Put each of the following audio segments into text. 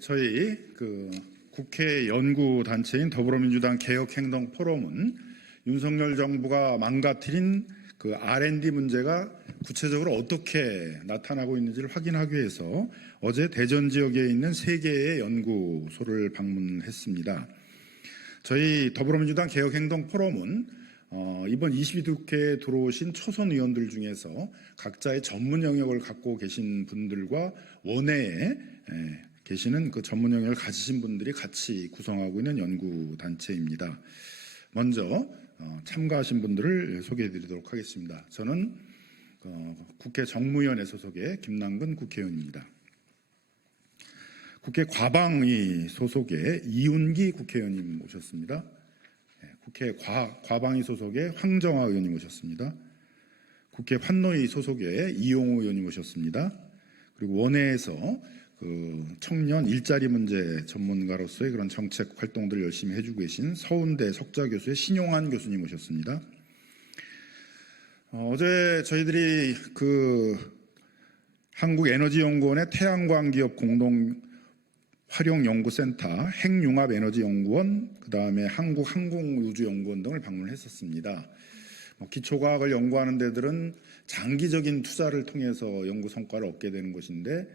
저희 국회 연구단체인 더불어민주당 개혁행동포럼은 윤석열 정부가 망가뜨린 R&D 문제가 구체적으로 어떻게 나타나고 있는지를 확인하기 위해서 어제 대전 지역에 있는 3개의 연구소를 방문했습니다. 저희 더불어민주당 개혁행동포럼은 이번 22대 들어오신 초선 의원들 중에서 각자의 전문 영역을 갖고 계신 분들과 원외에 계시는 전문 영역을 가지신 분들이 같이 구성하고 있는 연구단체입니다. 먼저 참가하신 분들을 소개해 드리도록 하겠습니다. 저는 국회 정무위원회 소속의 김남근 국회의원입니다. 국회 과방위 소속의 이윤기 국회의원님 오셨습니다. 국회 과방위 소속의 황정화 의원님 오셨습니다. 국회 환노위 소속의 이용호 의원님 오셨습니다. 그리고 원외에서 청년 일자리 문제 전문가로서의 그런 정책 활동들을 열심히 해주고 계신 서운대 석좌교수의 신용환 교수님 오셨습니다. 어제 저희들이 한국에너지연구원의 태양광기업 공동활용연구센터, 핵융합에너지연구원, 그다음에 한국항공우주연구원 등을 방문했었습니다. 기초과학을 연구하는 데들은 장기적인 투자를 통해서 연구 성과를 얻게 되는 것인데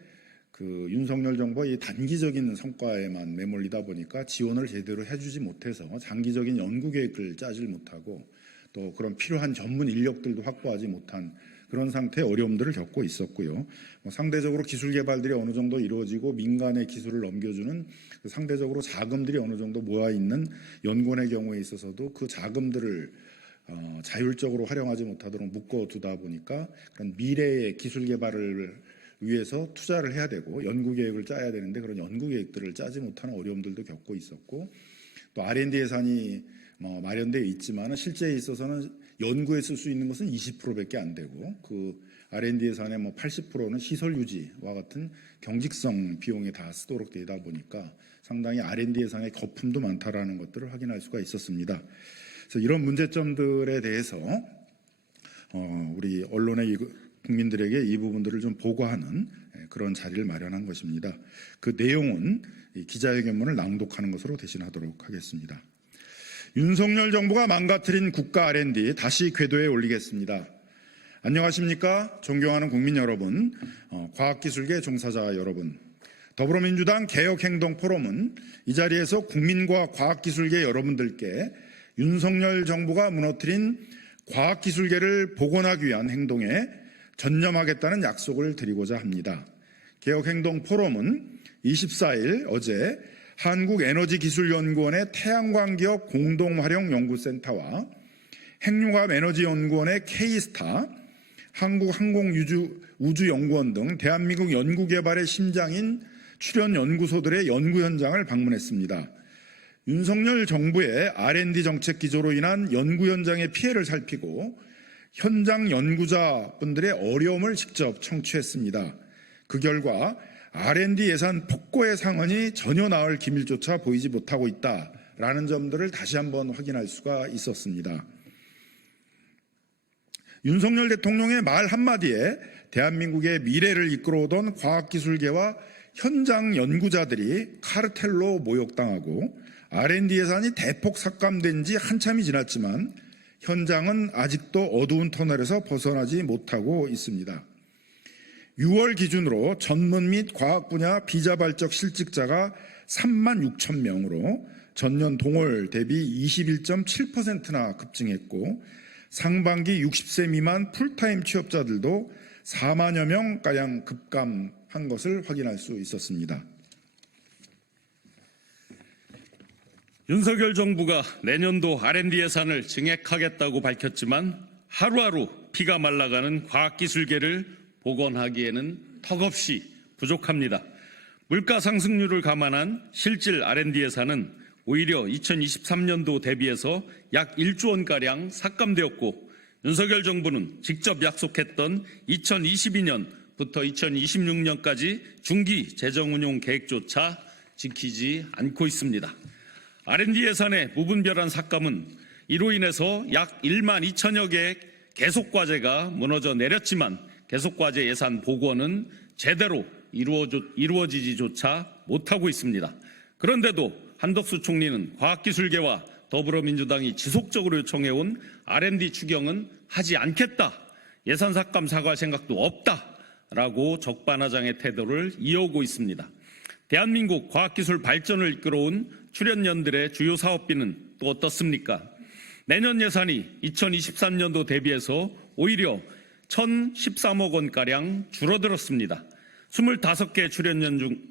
윤석열 정부가 이 단기적인 성과에만 매몰리다 보니까 지원을 제대로 해주지 못해서 장기적인 연구 계획을 짜질 못하고 또 그런 필요한 전문 인력들도 확보하지 못한 그런 상태의 어려움들을 겪고 있었고요. 상대적으로 기술 개발들이 어느 정도 이루어지고 민간의 기술을 넘겨주는 상대적으로 자금들이 어느 정도 모여 있는 연구원의 경우에 있어서도 그 자금들을 자율적으로 활용하지 못하도록 묶어두다 보니까 그런 미래의 기술 개발을 위해서 투자를 해야 되고 연구 계획을 짜야 되는데 그런 연구 계획들을 짜지 못하는 어려움들도 겪고 있었고, 또 R&D 예산이 마련되어 있지만 실제에 있어서는 연구에 쓸 수 있는 것은 20%밖에 안 되고 그 R&D 예산의 80%는 시설 유지와 같은 경직성 비용에 다 쓰도록 되다 보니까 상당히 R&D 예산의 거품도 많다라는 것들을 확인할 수가 있었습니다. 그래서 이런 문제점들에 대해서 우리 언론의 국민들에게 이 부분들을 좀 보고하는 그런 자리를 마련한 것입니다. 그 내용은 기자회견문을 낭독하는 것으로 대신하도록 하겠습니다. 윤석열 정부가 망가뜨린 국가 R&D 다시 궤도에 올리겠습니다. 안녕하십니까? 존경하는 국민 여러분, 과학기술계 종사자 여러분, 더불어민주당 개혁행동포럼은 이 자리에서 국민과 과학기술계 여러분들께 윤석열 정부가 무너뜨린 과학기술계를 복원하기 위한 행동에 전념하겠다는 약속을 드리고자 합니다. 개혁행동포럼은 24일 어제 한국에너지기술연구원의 태양광기업 공동활용연구센터와 핵융합에너지연구원의 K스타, 한국항공우주연구원 등 대한민국 연구개발의 심장인 출연연구소들의 연구 현장을 방문했습니다. 윤석열 정부의 R&D 정책 기조로 인한 연구 현장의 피해를 살피고 현장 연구자분들의 어려움을 직접 청취했습니다. 그 결과 R&D 예산 폭고의 상흔이 전혀 나을 기밀조차 보이지 못하고 있다라는 점들을 다시 한번 확인할 수가 있었습니다. 윤석열 대통령의 말 한마디에 대한민국의 미래를 이끌어오던 과학기술계와 현장 연구자들이 카르텔로 모욕당하고 R&D 예산이 대폭 삭감된 지 한참이 지났지만 현장은 아직도 어두운 터널에서 벗어나지 못하고 있습니다. 6월 기준으로 전문 및 과학 분야 비자발적 실직자가 36,000명으로 전년 동월 대비 21.7%나 급증했고 상반기 60세 미만 풀타임 취업자들도 4만여 명가량 급감한 것을 확인할 수 있었습니다. 윤석열 정부가 내년도 R&D 예산을 증액하겠다고 밝혔지만 하루하루 피가 말라가는 과학기술계를 복원하기에는 턱없이 부족합니다. 물가 상승률을 감안한 실질 R&D 예산은 오히려 2023년도 대비해서 약 1조 원가량 삭감되었고 윤석열 정부는 직접 약속했던 2022년부터 2026년까지 중기 재정운용 계획조차 지키지 않고 있습니다. R&D 예산의 무분별한 삭감은 이로 인해서 약 1만 2천여 개의 계속과제가 무너져 내렸지만 계속과제 예산 복원은 제대로 이루어지지조차 못하고 있습니다. 그런데도 한덕수 총리는 과학기술계와 더불어민주당이 지속적으로 요청해온 R&D 추경은 하지 않겠다, 예산 삭감 사과할 생각도 없다라고 적반하장의 태도를 이어오고 있습니다. 대한민국 과학기술 발전을 이끌어온 출연연들의 주요 사업비는 또 어떻습니까? 내년 예산이 2023년도 대비해서 오히려 1,013억 원가량 줄어들었습니다. 25개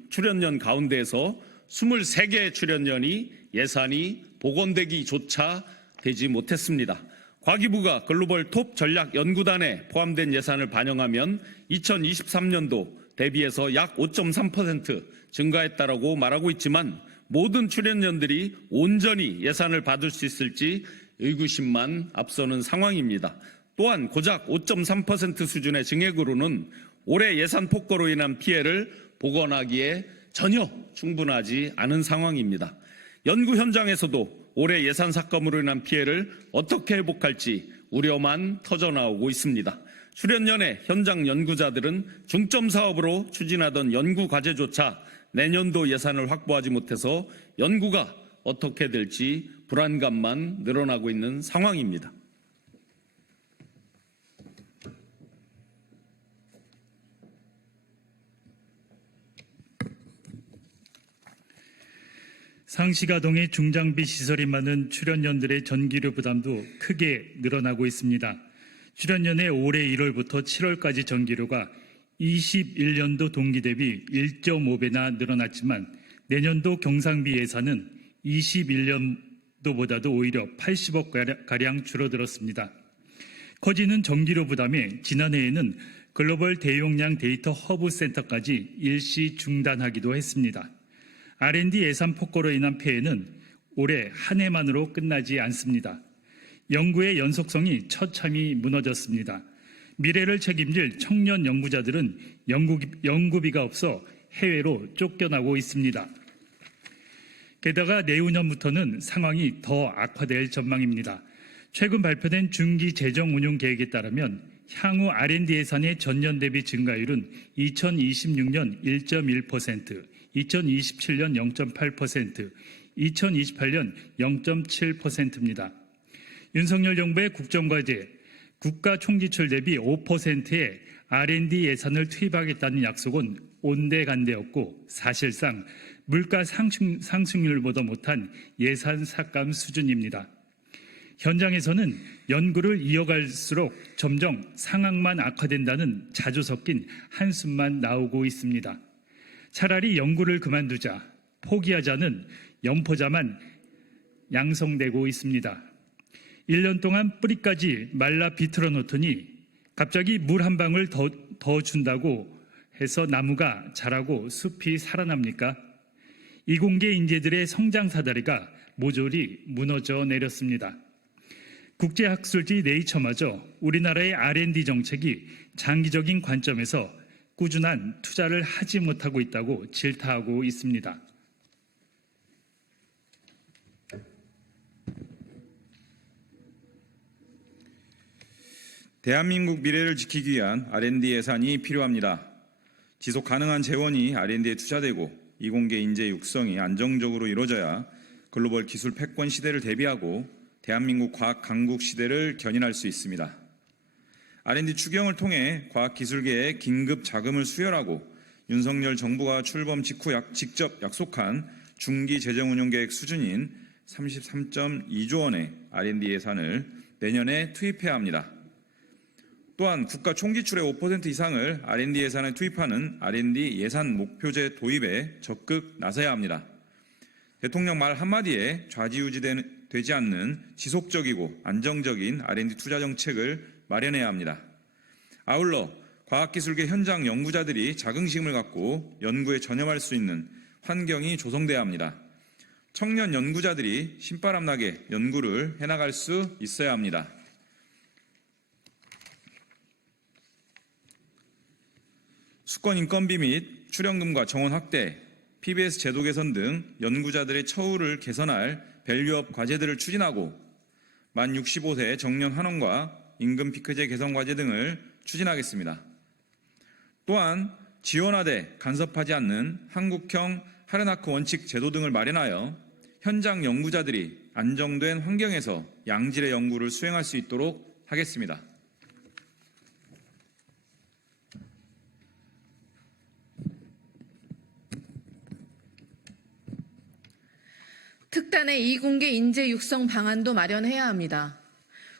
출연연 가운데에서 23개의 출연연이 예산이 복원되기조차 되지 못했습니다. 과기부가 글로벌 톱 전략 연구단에 포함된 예산을 반영하면 2023년도 대비해서 약 5.3% 증가했다라고 말하고 있지만 모든 출연연들이 온전히 예산을 받을 수 있을지 의구심만 앞서는 상황입니다. 또한 고작 5.3% 수준의 증액으로는 올해 예산 폭거로 인한 피해를 복원하기에 전혀 충분하지 않은 상황입니다. 연구 현장에서도 올해 예산 삭감으로 인한 피해를 어떻게 회복할지 우려만 터져나오고 있습니다. 출연연의 현장 연구자들은 중점 사업으로 추진하던 연구 과제조차 내년도 예산을 확보하지 못해서 연구가 어떻게 될지 불안감만 늘어나고 있는 상황입니다. 상시가동의 중장비 시설이 많은 출연연들의 전기료 부담도 크게 늘어나고 있습니다. 출연연의 올해 1월부터 7월까지 전기료가 21년도 동기 대비 1.5배나 늘어났지만 내년도 경상비 예산은 21년도보다도 오히려 80억가량 줄어들었습니다. 커지는 전기료 부담에 지난해에는 글로벌 대용량 데이터 허브 센터까지 일시 중단하기도 했습니다. R&D 예산 폭거로 인한 피해는 올해 한 해만으로 끝나지 않습니다. 연구의 연속성이 처참히 무너졌습니다. 미래를 책임질 청년 연구자들은 연구비가 없어 해외로 쫓겨나고 있습니다. 게다가 내후년부터는 상황이 더 악화될 전망입니다. 최근 발표된 중기 재정 운용 계획에 따르면 향후 R&D 예산의 전년 대비 증가율은 2026년 1.1%, 2027년 0.8%, 2028년 0.7%입니다. 윤석열 정부의 국정과제, 국가 총지출 대비 5%의 R&D 예산을 투입하겠다는 약속은 온데간데였고 사실상 물가 상승률보다 못한 예산 삭감 수준입니다. 현장에서는 연구를 이어갈수록 점점 상황만 악화된다는 자주 섞인 한숨만 나오고 있습니다. 차라리 연구를 그만두자, 포기하자는 연포자만 양성되고 있습니다. 1년 동안 뿌리까지 말라 비틀어 놓더니 갑자기 물 한 방울 더 준다고 해서 나무가 자라고 숲이 살아납니까? 이공계 인재들의 성장 사다리가 모조리 무너져 내렸습니다. 국제학술지 네이처마저 우리나라의 R&D 정책이 장기적인 관점에서 꾸준한 투자를 하지 못하고 있다고 질타하고 있습니다. 대한민국 미래를 지키기 위한 R&D 예산이 필요합니다. 지속 가능한 재원이 R&D에 투자되고 이공계 인재 육성이 안정적으로 이루어져야 글로벌 기술 패권 시대를 대비하고 대한민국 과학 강국 시대를 견인할 수 있습니다. R&D 추경을 통해 과학기술계에 긴급 자금을 수혈하고 윤석열 정부가 출범 직후 직접 약속한 중기 재정운용계획 수준인 33.2조 원의 R&D 예산을 내년에 투입해야 합니다. 또한 국가 총지출의 5% 이상을 R&D 예산에 투입하는 R&D 예산 목표제 도입에 적극 나서야 합니다. 대통령 말 한마디에 좌지우지되지 않는 지속적이고 안정적인 R&D 투자 정책을 마련해야 합니다. 아울러 과학기술계 현장 연구자들이 자긍심을 갖고 연구에 전념할 수 있는 환경이 조성돼야 합니다. 청년 연구자들이 신바람나게 연구를 해나갈 수 있어야 합니다. 수권 인건비 및 출연금과 정원 확대, PBS 제도 개선 등 연구자들의 처우를 개선할 밸류업 과제들을 추진하고 만 65세 정년 환원과 임금 피크제 개선 과제 등을 추진하겠습니다. 또한 지원하되 간섭하지 않는 한국형 하르나크 원칙 제도 등을 마련하여 현장 연구자들이 안정된 환경에서 양질의 연구를 수행할 수 있도록 하겠습니다. 특단의 이공계 인재 육성 방안도 마련해야 합니다.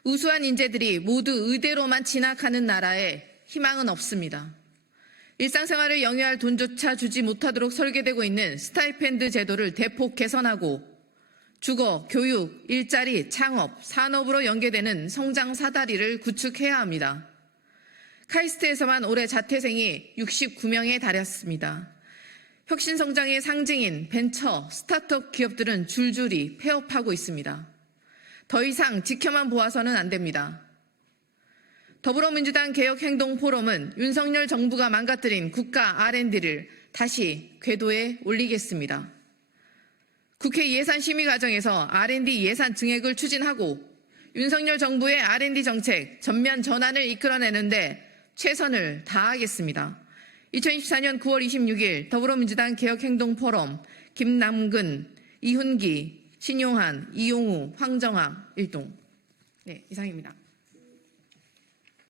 우수한 인재들이 모두 의대로만 진학하는 나라에 희망은 없습니다. 일상생활을 영위할 돈조차 주지 못하도록 설계되고 있는 스타이펜드 제도를 대폭 개선하고 주거, 교육, 일자리, 창업, 산업으로 연계되는 성장 사다리를 구축해야 합니다. 카이스트에서만 올해 자퇴생이 69명에 달했습니다. 혁신성장의 상징인 벤처, 스타트업 기업들은 줄줄이 폐업하고 있습니다. 더 이상 지켜만 보아서는 안 됩니다. 더불어민주당 개혁행동포럼은 윤석열 정부가 망가뜨린 국가 R&D를 다시 궤도에 올리겠습니다. 국회 예산심의 과정에서 R&D 예산 증액을 추진하고 윤석열 정부의 R&D 정책 전면 전환을 이끌어내는데 최선을 다하겠습니다. 2024년 9월 26일 더불어민주당 개혁행동포럼 김남근, 이훈기, 신용한, 이용우, 황정아, 일동. 네, 이상입니다.